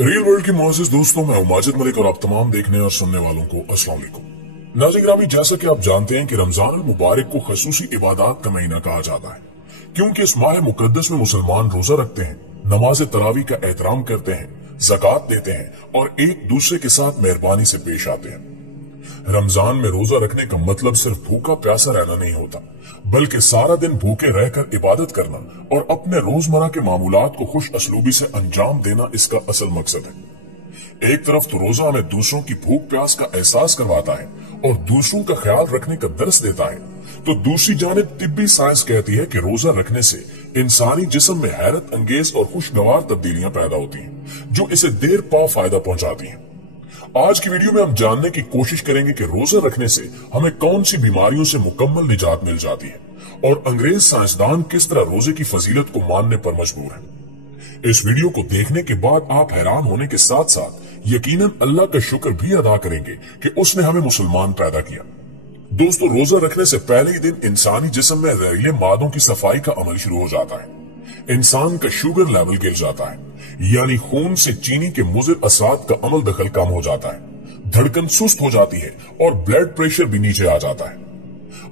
Real world के मुआजिज दोस्तों, मैं हूं माजिद मलिक और आप तमाम देखने और सुनने वालों को अस्सलाम वालेकुम। नाज़रीन ग्रामी, जैसा कि आप जानते हैं कि रमजान अल मुबारक को खसूसी इबादत का महीना कहा जाता है, क्योंकि इस माह मुकद्दस में मुसलमान रोजा रखते हैं, नमाज तरावी का एहतराम करते हैं, ज़कात देते हैं और एक दूसरे के साथ मेहरबानी से पेश आते हैं। रमजान में रोजा रखने का मतलब सिर्फ भूखा प्यासा रहना नहीं होता, बल्कि सारा दिन भूखे रहकर इबादत करना और अपने रोजमर्रा के मामूलात को खुश असलूबी से अंजाम देना इसका असल मकसद है। एक तरफ तो रोजा हमें दूसरों की भूख प्यास का एहसास करवाता है और दूसरों का ख्याल रखने का दर्स देता है, तो दूसरी जानिब तिब्बी साइंस कहती है कि रोजा रखने से इंसानी जिस्म में हैरत अंगेज और खुशगवार तब्दीलियां पैदा होती हैं, जो इसे देर पा फायदा पहुंचाती हैं। आज की वीडियो में हम जानने की कोशिश करेंगे कि रोजा रखने से हमें कौन सी बीमारियों से मुकम्मल निजात मिल जाती है और अंग्रेज साइंसदान किस तरह रोजे की फजीलत को मानने पर मजबूर हैं। इस वीडियो को देखने के बाद आप हैरान होने के साथ साथ यकीनन अल्लाह का शुक्र भी अदा करेंगे कि उसने हमें मुसलमान पैदा किया। दोस्तों, रोजा रखने से पहले ही दिन इंसानी जिस्म में जहरीले मादों की सफाई का अमल शुरू हो जाता है। इंसान का शुगर लेवल गिर जाता है, यानी खून से चीनी के मुज़िर असरात का अमल दखल कम हो जाता है, धड़कन सुस्त हो जाती है और ब्लड प्रेशर भी नीचे आ जाता है।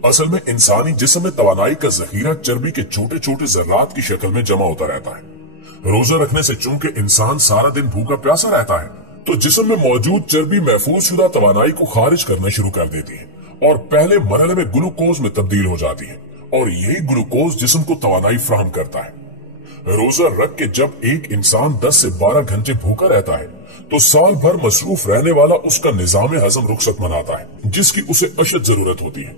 असल में इंसानी जिस्म में तवानाई का जखीरा चर्बी के छोटे छोटे जर्रात की शक्ल में जमा होता रहता है। रोजा रखने से चूंकि इंसान सारा दिन भूखा प्यासा रहता है, तो जिस्म में मौजूद चर्बी महफूज शुदा तवानाई को खारिज करना शुरू कर देती है और पहले मरहले में ग्लूकोज में तब्दील हो जाती है, और यही ग्लूकोज जिस्म को तवानाई फराहम करता है। रोजा रख के जब एक इंसान 10 से 12 घंटे भूखा रहता है, तो साल भर मसरूफ रहने वाला उसका निजाम हजम रुखसत मनाता है, जिसकी उसे अशद जरूरत होती है।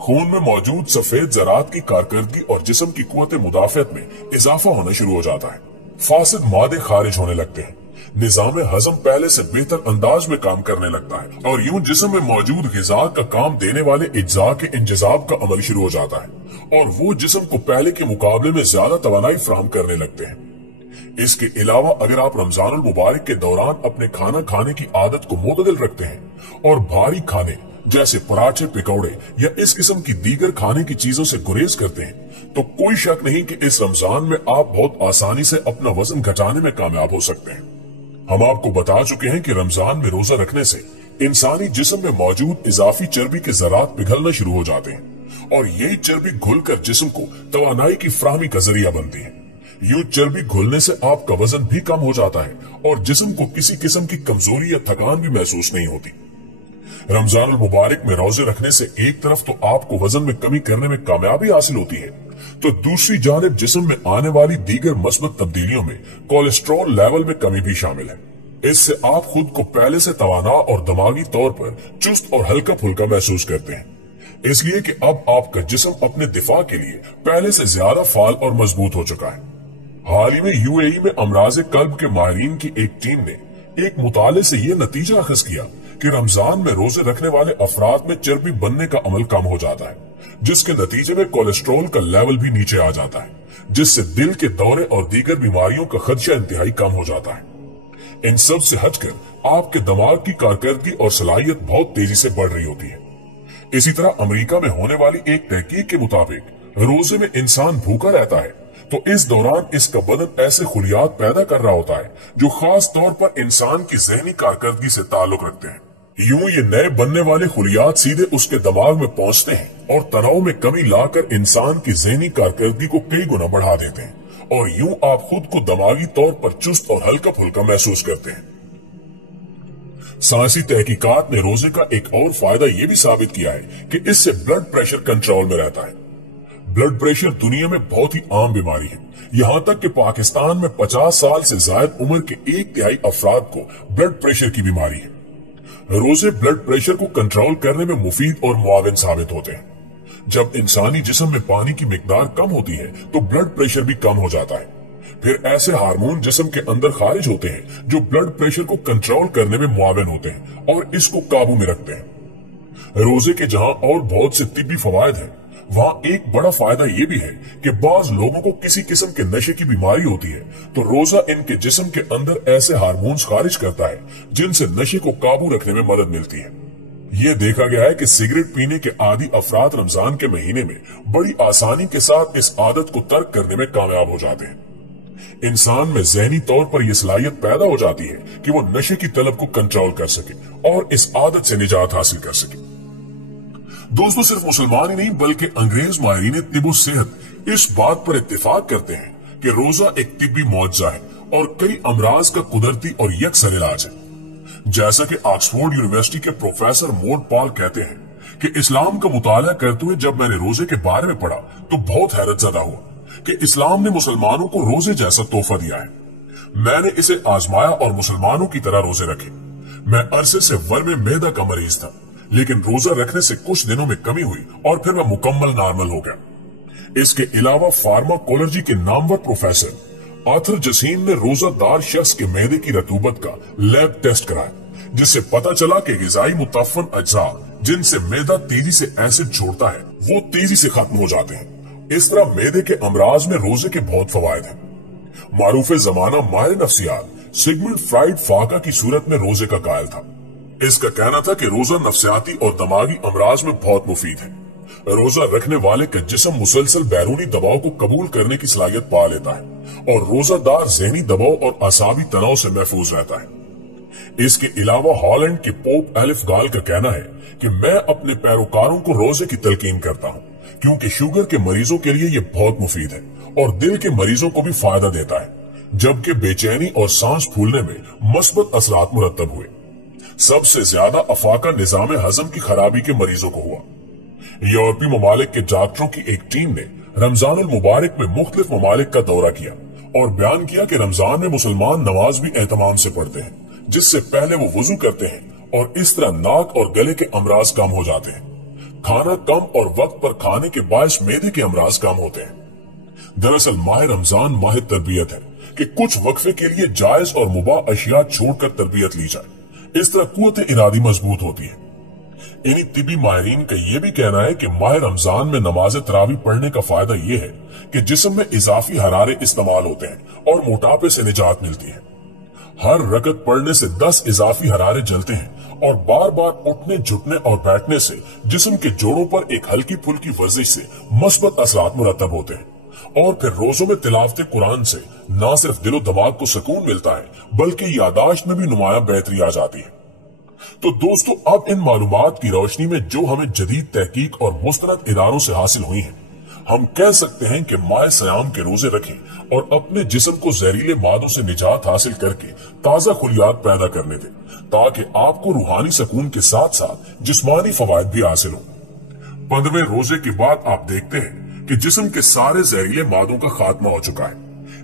खून में मौजूद सफेद जरात की कारकर्दगी और जिस्म की कुव्वत मुदाफियत में इजाफा होना शुरू हो जाता है। फासिद मादे खारिज होने लगते हैं, निजाम हजम पहले से बेहतर अंदाज में काम करने लगता है और यूं जिस्म में मौजूद ग़िज़ा का काम देने वाले अज्जा के इंजज़ाब का अमल शुरू हो जाता है और वो जिस्म को पहले के मुकाबले में ज्यादा तवानाई फराहम करने लगते हैं। इसके अलावा अगर आप रमजान अल मुबारक के दौरान अपने खाना खाने की आदत को मुतदिल रखते हैं और भारी खाने जैसे पराठे, पकौड़े या इस किस्म की दीगर खाने की चीजों से गुरेज करते हैं, तो कोई शक नहीं कि इस रमजान में आप बहुत आसानी से अपना वजन घटाने में कामयाब हो सकते हैं। हम आपको बता चुके हैं कि रमजान में रोजा रखने से इंसानी जिस्म में मौजूद इजाफी चर्बी के जरात पिघलना शुरू हो जाते हैं और यही चर्बी घुलकर जिस्म को तवानाई की फ्राहमी का जरिया बनती है। यूं चर्बी घुलने से आपका वजन भी कम हो जाता है और जिस्म को किसी किस्म की कमजोरी या थकान भी महसूस नहीं होती। रमजान अल मुबारक में रोजे रखने से एक तरफ तो आपको वजन में कमी करने में कामयाबी हासिल होती है, तो दूसरी जानिब जिस्म में आने वाली दीगर मस्बत तब्दीलियों में कोलेस्ट्रॉल लेवल में कमी भी शामिल है। इससे आप खुद को पहले से तवाना और दिमागी तौर पर चुस्त और हल्का फुल्का महसूस करते हैं, इसलिए कि अब आपका जिस्म अपने दिफा के लिए पहले से ज्यादा फाल और मजबूत हो चुका है। हाल ही में यूएई में अमराज कल्ब के माहिरीन की एक टीम ने एक मुताले से यह नतीजा अखज किया कि रमजान में रोजे रखने वाले अफराद में चर्बी बनने का अमल कम हो जाता है, जिसके नतीजे में कोलेस्ट्रॉल का लेवल भी नीचे आ जाता है, जिससे दिल के दौरे और दीगर बीमारियों का खदशा इंतहाई कम हो जाता है। इन सब से हटकर आपके दिमाग की कारकर्दगी और सलाहियत बहुत तेजी से बढ़ रही होती है। इसी तरह अमेरिका में होने वाली एक तहकीक के मुताबिक रोजे में इंसान भूखा रहता है, तो इस दौरान इसका बदन ऐसे खुलियात पैदा कर रहा होता है जो खास तौर पर इंसान की जहनी कारकर्दगी से ताल्लुक रखते हैं। यूं ये नए बनने वाले खुलियात सीधे उसके दिमाग में पहुंचते हैं और तनाव में कमी लाकर इंसान की जहनी कारकर्दगी को कई गुना बढ़ा देते हैं और यूं आप खुद को दिमागी तौर पर चुस्त और हल्का फुल्का महसूस करते हैं। साइंसी तहकीकात ने रोजे का एक और फायदा यह भी साबित किया है कि इससे ब्लड प्रेशर कंट्रोल में रहता है। ब्लड प्रेशर दुनिया में बहुत ही आम बीमारी है, यहाँ तक कि पाकिस्तान में 50 साल से ज्यादा उम्र के 1/3 अफराद को ब्लड प्रेशर की बीमारी है। रोजे ब्लड प्रेशर को कंट्रोल करने में मुफीद और मुआविन साबित होते हैं। जब इंसानी जिस्म में पानी की मिकदार कम होती है, तो ब्लड प्रेशर भी कम हो जाता है। फिर ऐसे हार्मोन जिस्म के अंदर खारिज होते हैं जो ब्लड प्रेशर को कंट्रोल करने में मुआविन होते हैं और इसको काबू में रखते हैं। रोजे के जहां और बहुत से तिब्बी फवायद हैं, वहां एक बड़ा फायदा यह भी है कि बाज लोगों को किसी किस्म के नशे की बीमारी होती है, तो रोजा इनके जिस्म के अंदर ऐसे हार्मोन्स खारिज करता है जिनसे नशे को काबू रखने में मदद मिलती है। ये देखा गया है कि सिगरेट पीने के आदी अफराद रमजान के महीने में बड़ी आसानी के साथ इस आदत को तर्क करने में कामयाब हो जाते हैं। इंसान में ज़हनी तौर पर यह सलाहियत पैदा हो जाती है कि वो नशे की तलब को कंट्रोल कर सके और इस आदत से निजात हासिल कर सके। दोस्तों, सिर्फ मुसलमान ही नहीं बल्कि अंग्रेज माहिरीन तिब्बो सेहत इस बात पर इत्तेफाक करते हैं कि रोजा एक तिब्बी मुआवजा है और कई अमराज का कुदरती और यकसर इलाज है। जैसा कि ऑक्सफोर्ड यूनिवर्सिटी के प्रोफेसर मोर्ट पॉल कहते हैं कि इस्लाम का मुताला करते हुए जब मैंने रोजे के बारे में पढ़ा तो बहुत हैरतज़दा हुआ कि इस्लाम ने मुसलमानों को रोजे जैसा तोहफा दिया है। मैंने इसे आजमाया और मुसलमानों की तरह रोजे रखे। मैं अरसे से वर्म मेदा का मरीज था, लेकिन रोजा रखने से कुछ दिनों में कमी हुई और फिर मैं मुकम्मल नॉर्मल हो गया। इसके अलावा फार्माकोलॉजी के नामवर प्रोफेसर आर्थर जसीम ने रोजादार शख्स के मैदे की रतूबत का लैब टेस्ट कराया, जिससे पता चला कि ग़िज़ाई मुतफ़्फ़न अज्जा जिनसे मैदा तेजी से एसिड छोड़ता है वो तेजी से खत्म हो जाते हैं। इस तरह मैदे के अमराज में रोजे के बहुत फवायद हैं। मारूफ जमाना माहिर नफ्सियात सिगमंड फ्राइड फाका की सूरत में रोजे का कायल था। इसका कहना था कि रोजा नफ्सियाती और दिमागी अमराज में बहुत मुफीद है। रोजा रखने वाले का जिस्म मुसलसल बैरूनी दबाव को कबूल करने की सलाहियत पा लेता है और रोजादार ज़हनी दबाव और आसाबी तनाव से महफूज रहता है। इसके अलावा हॉलैंड के पोप एलिफ गाल का कहना है कि मैं अपने पैरोकारों को रोजे की तलकीन करता हूँ क्योंकि शुगर के मरीजों के लिए ये बहुत मुफीद है और दिल के मरीजों को भी फायदा देता है, जबकि बेचैनी और सांस फूलने में मस्बत असरात मुरतब हुए। सबसे ज्यादा अफाका निजाम हजम की खराबी के मरीजों को हुआ। यूरोपीय ममालिक के डॉक्टरों की एक टीम ने रमजानुल मुबारक में मुख्तलिफ ममालिक का दौरा किया और बयान किया कि रमजान में मुसलमान नमाज भी एहतमाम से पढ़ते हैं, जिससे पहले वो वुजू करते हैं और इस तरह नाक और गले के अमराज कम हो जाते हैं। खाना कम और वक्त पर खाने के बायस मैदे के अमराज कम होते हैं। दरअसल माह रमजान माह तरबियत है कि कुछ वक्फे के लिए जायज और मुबाह अशिया छोड़कर तरबियत ली जाए। इस तरह कुव्वत इरादी मजबूत होती है। इन्हीं तिबी माहिरीन का यह भी कहना है कि माह रमजान में नमाज तरावी पढ़ने का फायदा यह है कि जिस्म में इजाफी हरारे इस्तेमाल होते हैं और मोटापे से निजात मिलती है। हर रकत पढ़ने से 10 इजाफी हरारे जलते हैं और बार बार उठने झुकने और बैठने से जिस्म के जोड़ों पर एक हल्की फुल्की वर्जिश से मस्बत असरात मुरतब होते हैं। और फिर रोजों में तिलावत कुरान से न सिर्फ दिलो दिमाग को सुकून मिलता है बल्कि यादाश्त में भी नुमाया बेहतरी आ जाती है। तो दोस्तों, अब इन मालूमात की रोशनी में जो हमें जदीद तहकीक और मुस्तनद इदारों से हासिल हुई है, हम कह सकते हैं कि माह सयाम के रोजे रखें और अपने जिस्म को जहरीले मादों से निजात हासिल करके ताजा खुलियात पैदा करने दें, ताकि आपको रूहानी सुकून के साथ साथ जिस्मानी फवायद भी हासिल हो। 15वें रोजे के बाद आप देखते हैं कि जिस्म के सारे जहरीले मादों का खात्मा हो चुका है,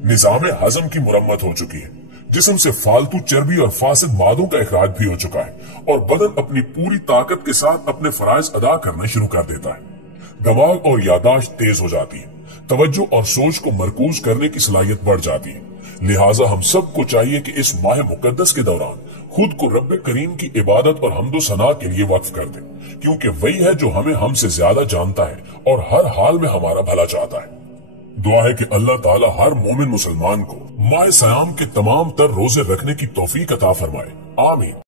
निजाम हजम की मुरम्मत हो चुकी है, जिस्म से फालतू चर्बी और फासिद मादों का इखराज भी हो चुका है और बदन अपनी पूरी ताकत के साथ अपने फराइज अदा करना शुरू कर देता है। दिमाग और यादाश्त तेज हो जाती है, तवज्जो और सोच को मरकूज करने की सलाहियत बढ़ जाती है। लिहाजा हम सबको चाहिए कि इस माह मुकद्दस के दौरान खुद को रब्बे करीम की इबादत और हम्दो सना के लिए वक्फ कर दें, क्योंकि वही है जो हमें हमसे ज्यादा जानता है और हर हाल में हमारा भला चाहता है। दुआ है कि अल्लाह ताला हर मोमिन मुसलमान को माह सयाम के तमाम तर रोजे रखने की तौफीक अता फरमाए। आमीन।